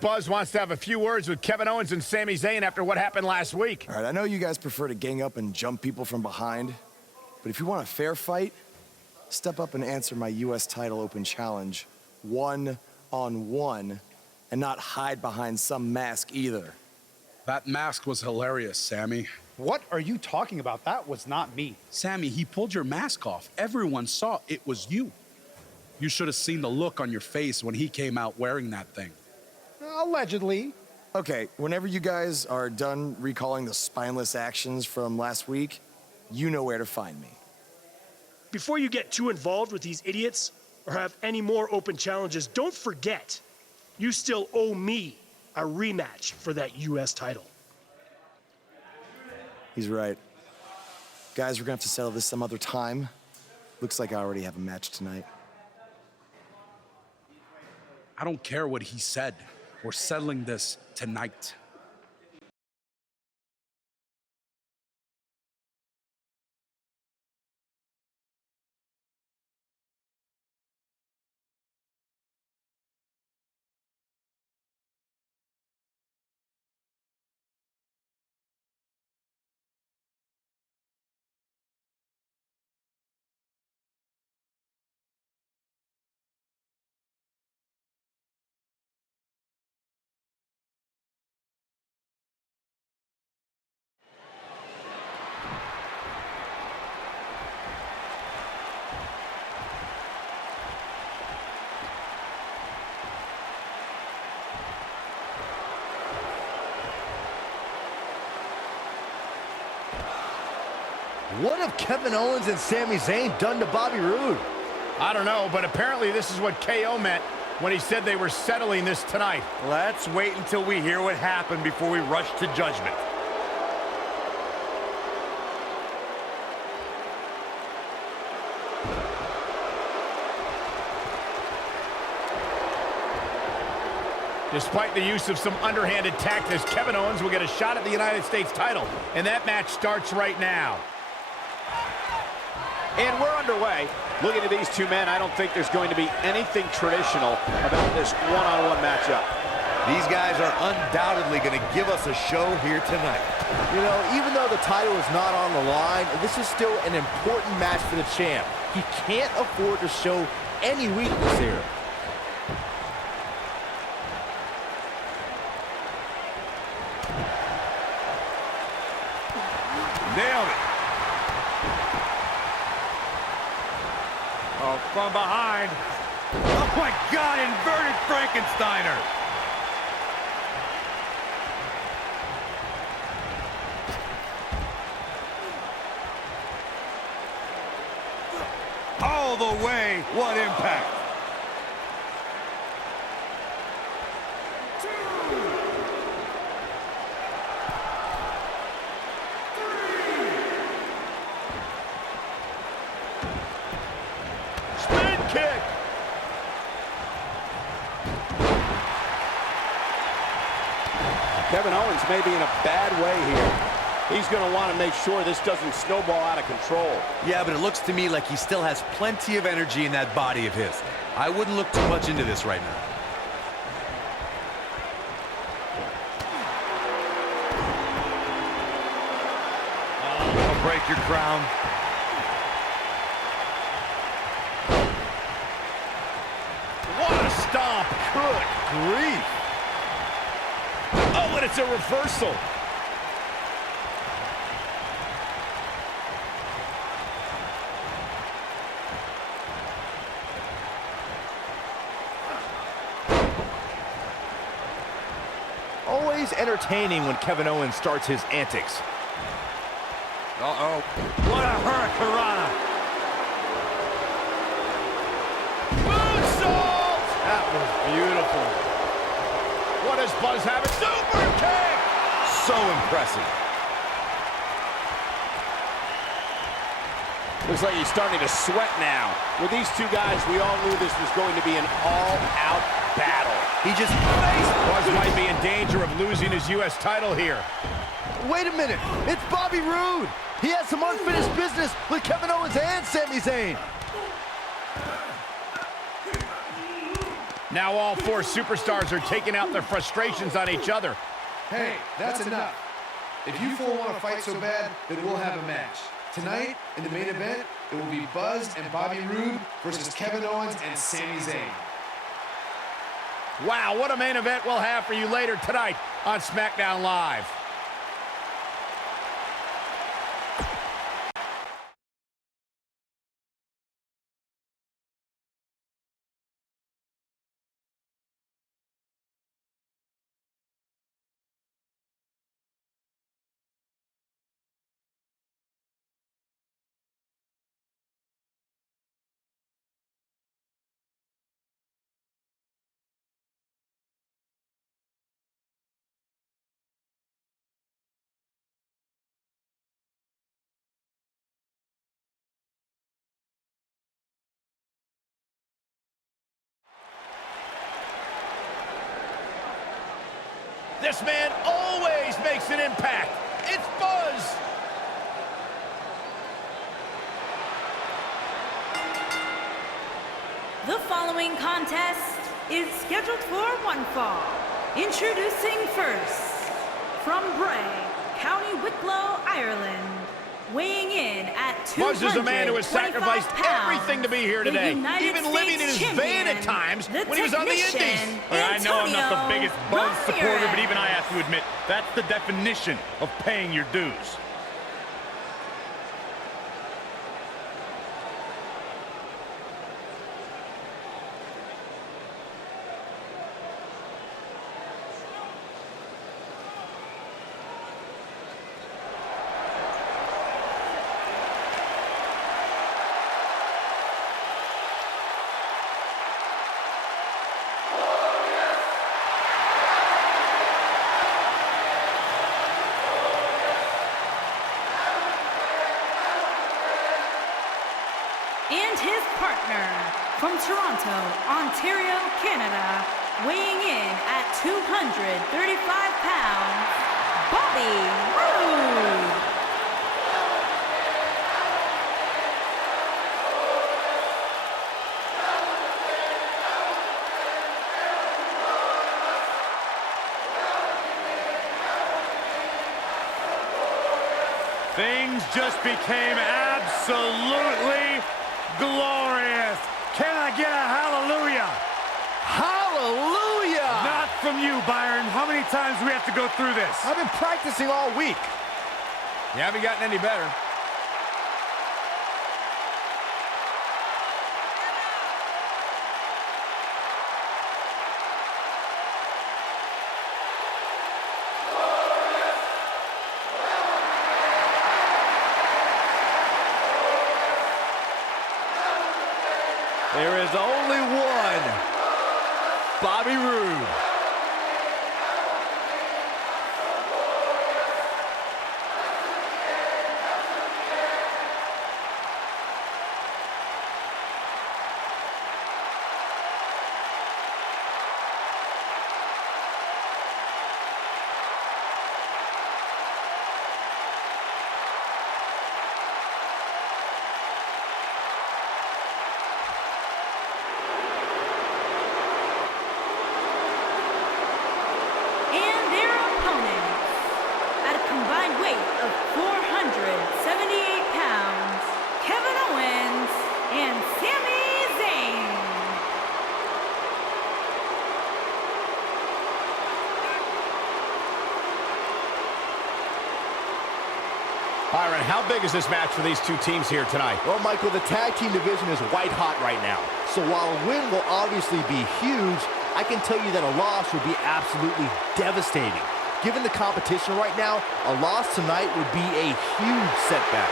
Buzz wants to have a few words with Kevin Owens and Sami Zayn after what happened last week. All right, I know you guys prefer to gang up and jump people from behind, but if you want a fair fight, step up and answer my U.S. title open challenge one-on-one and not hide behind some mask either. That mask was hilarious, Sami. What are you talking about? That was not me. Sami, he pulled your mask off. Everyone saw it was you. You should have seen the look on your face when he came out wearing that thing. Allegedly. Okay, whenever you guys are done recalling the spineless actions from last week, you know where to find me. Before you get too involved with these idiots or have any more open challenges, don't forget, you still owe me a rematch for that U.S. title. He's right. Guys, we're gonna have to settle this some other time. Looks like I already have a match tonight. I don't care what he said. We're settling this tonight. What have Kevin Owens and Sami Zayn done to Bobby Roode? I don't know, but apparently this is what KO meant when he said they were settling this tonight. Let's wait until we hear what happened before we rush to judgment. Despite the use of some underhanded tactics, Kevin Owens will get a shot at the United States title, and that match starts right now. And we're underway. Looking at these two men, I don't think there's going to be anything traditional about this one-on-one matchup. These guys are undoubtedly going to give us a show here tonight. You know, even though the title is not on the line, this is still an important match for the champ. He can't afford to show any weakness here. Nailed it. Oh, from behind. Oh my God, inverted Frankensteiner. All the way, what impact. Kick. Kevin Owens may be in a bad way here. He's going to want to make sure this doesn't snowball out of control. Yeah, but it looks to me like he still has plenty of energy in that body of his. I wouldn't look too much into this right now. I'll break your crown. What a stomp. Good grief. Oh, and it's a reversal. Always entertaining when Kevin Owens starts his antics. Uh-oh. What a hurricanrana. Moonsault! That was beautiful. What does Buzz have? A super kick! So impressive. Looks like he's starting to sweat now. With these two guys, we all knew this was going to be an all-out battle. He just Buzz might be in danger of losing his U.S. title here. Wait a minute, it's Bobby Roode. He has some unfinished business with Kevin Owens and Sami Zayn. Now all four superstars are taking out their frustrations on each other. Hey, that's enough. If you four want to fight so bad, then we'll have a match. Tonight, in the main event, it will be Buzz and Bobby Roode versus Kevin Owens and Sami Zayn. Wow, what a main event we'll have for you later tonight on SmackDown Live. This man always makes an impact. It's Buzz. The following contest is scheduled for one fall. Introducing first, from Bray, County Wicklow, Ireland, weighing in at 225 Buzz is a man who has sacrificed everything to be here today, even living in his van at times when he was on the Indies. I know I'm not the biggest Buzz supporter, but even I have to admit, that's the definition of paying your dues. And his partner, from Toronto, Ontario, Canada, weighing in at 235 pounds, Bobby Roode. Things just became absolutely glorious. Can I get a hallelujah? Hallelujah! Not from you, Byron. How many times do we have to go through this? I've been practicing all week. You haven't gotten any better. There is only one Bobby Roode. Of 478 pounds, Kevin Owens and Sami Zayn. Byron, how big is this match for these two teams here tonight? Well, Michael, the tag team division is white hot right now. So while a win will obviously be huge, I can tell you that a loss would be absolutely devastating. Given the competition right now, a loss tonight would be a huge setback.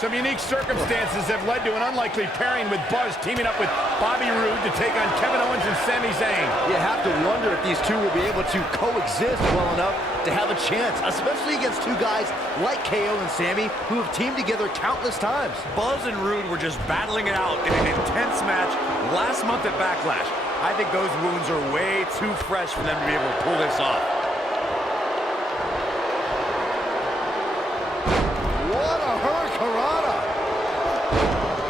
Some unique circumstances have led to an unlikely pairing with Buzz teaming up with Bobby Roode to take on Kevin Owens and Sami Zayn. You have to wonder if these two will be able to coexist well enough to have a chance, especially against two guys like KO and Sami who have teamed together countless times. Buzz and Roode were just battling it out in an intense match last month at Backlash. I think those wounds are way too fresh for them to be able to pull this off.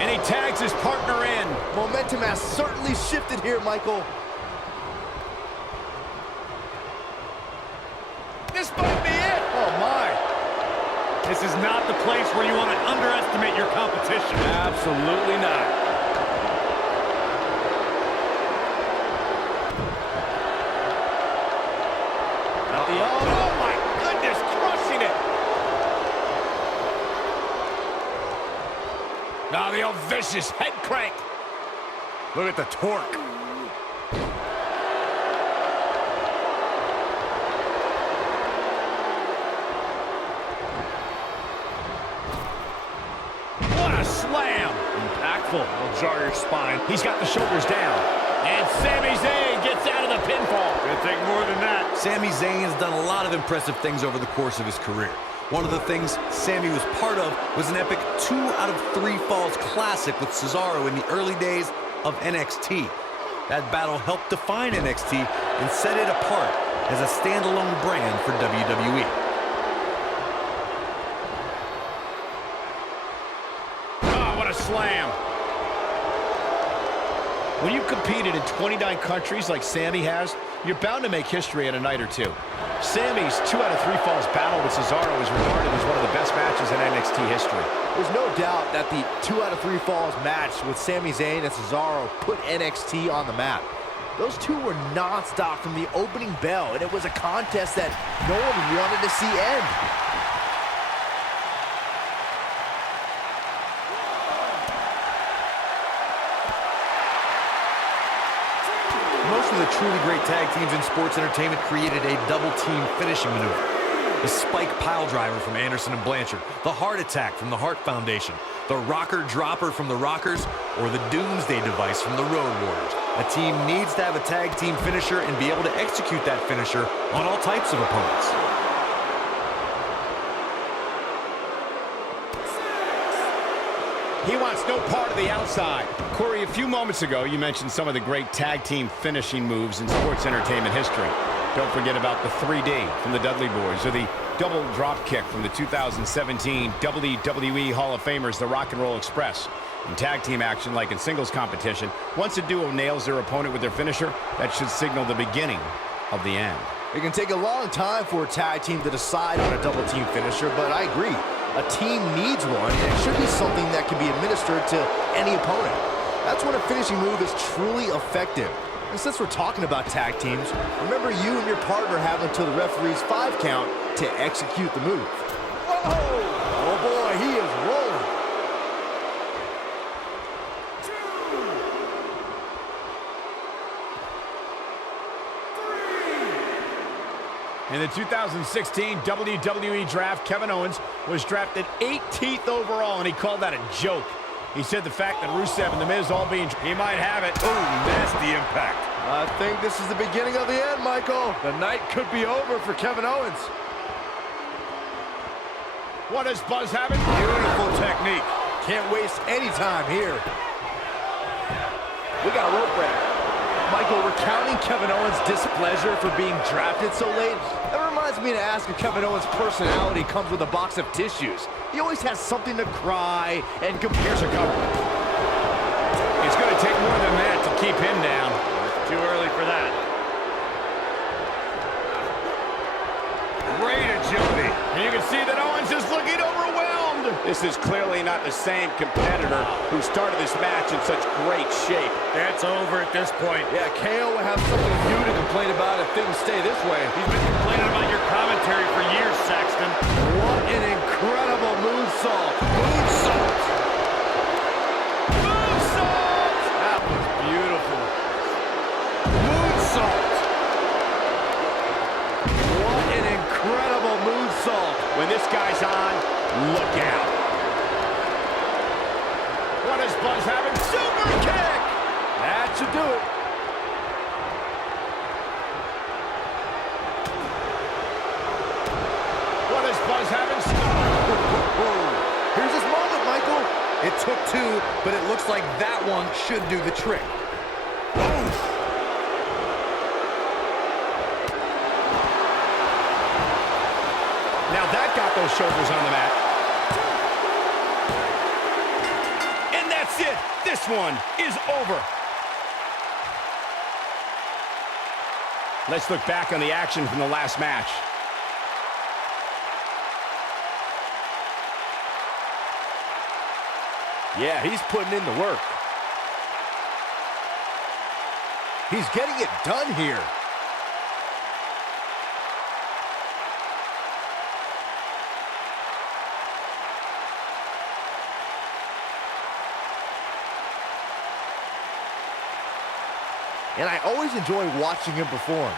And he tags his partner in. Momentum has certainly shifted here, Michael. This might be it. Oh, my. This is not the place where you want to underestimate your competition. Absolutely not. Oh, my goodness, crushing it. Now the old vicious head crank. Look at the torque. What a slam. Impactful. It'll jar your spine. He's got the shoulders down. And Sami Zayn gets out of the pinfall. It'll take more than that. Sami Zayn has done a lot of impressive things over the course of his career. One of the things Sami was part of was an epic 2 out of 3 falls classic with Cesaro in the early days of NXT. That battle helped define NXT and set it apart as a standalone brand for WWE. Oh, what a slam. When you competed in 29 countries like Sami has, you're bound to make history in a night or two. Sami's 2 out of 3 falls battle with Cesaro is regarded as one of the best matches in NXT history. There's no doubt that the 2 out of 3 falls match with Sami Zayn and Cesaro put NXT on the map. Those two were non-stop from the opening bell, and it was a contest that no one wanted to see end. Most of the truly great tag teams in sports entertainment created a double-team finishing maneuver. The spike pile driver from Anderson and Blanchard, the heart attack from the Hart Foundation, the rocker dropper from the Rockers, or the Doomsday device from the Road Warriors. A team needs to have a tag team finisher and be able to execute that finisher on all types of opponents. He wants no part of the outside. Corey, a few moments ago, you mentioned some of the great tag team finishing moves in sports entertainment history. Don't forget about the 3D from the Dudley Boys, or the double drop kick from the 2017 WWE Hall of Famers, the Rock and Roll Express. In tag team action, like in singles competition, once a duo nails their opponent with their finisher, that should signal the beginning of the end. It can take a long time for a tag team to decide on a double team finisher, but I agree. A team needs one, and it should be something that can be administered to any opponent. That's when a finishing move is truly effective. And since we're talking about tag teams, remember you and your partner have until the referee's 5 count to execute the move. Oh boy, he is rolling. In the 2016 WWE Draft, Kevin Owens was drafted 18th overall, and he called that a joke. He said the fact that Rusev and The Miz all being... He might have it. Ooh, nasty impact. I think this is the beginning of the end, Michael. The night could be over for Kevin Owens. What does Buzz have? Beautiful technique. Can't waste any time here. We got a rope break. Michael, recounting Kevin Owens' displeasure for being drafted so late, that reminds me to ask if Kevin Owens' personality comes with a box of tissues. He always has something to cry and compare. Here's a cover. It's going to take more than that to keep him down. Too early for that. Great agility. And you can see that Owens is looking overwhelmed. This is clearly not the same competitor who started this match in such great shape. It's over at this point. Yeah, KO will have something new to complain about if things stay this way. He's been complaining about your commentary for years, Saxton. What an incredible moonsault. Moonsault. Moonsault! That was beautiful. Moonsault. What an incredible moonsault. When this guy's on, look out. What is Buzz having? Super kick! That should do it. What is Buzz having? Here's his moment, Michael. It took two, but it looks like that one should do the trick. Now that got those shoulders on the mat. And that's it. This one is over. Let's look back on the action from the last match. Yeah, he's putting in the work. He's getting it done here. And I always enjoy watching him perform.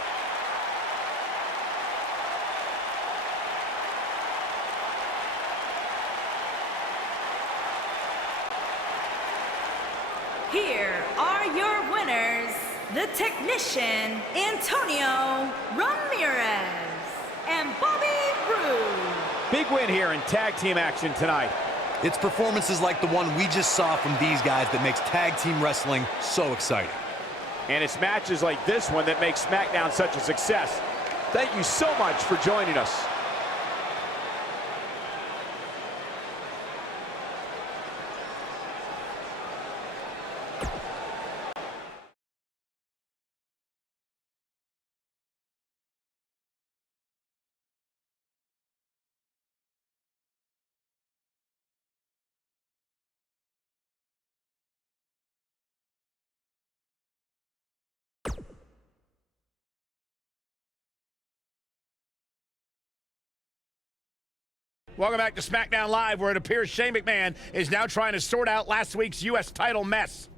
Here are your winners, the Technician, Antonio Ramirez, and Bobby Roode. Big win here in tag team action tonight. It's performances like the one we just saw from these guys that makes tag team wrestling so exciting. And it's matches like this one that make SmackDown such a success. Thank you so much for joining us. Welcome back to SmackDown Live, where it appears Shane McMahon is now trying to sort out last week's U.S. title mess.